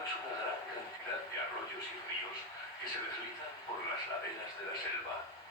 resultado es una gran cantidad de arroyos y ríos que se deslizan por las laderas de la selva.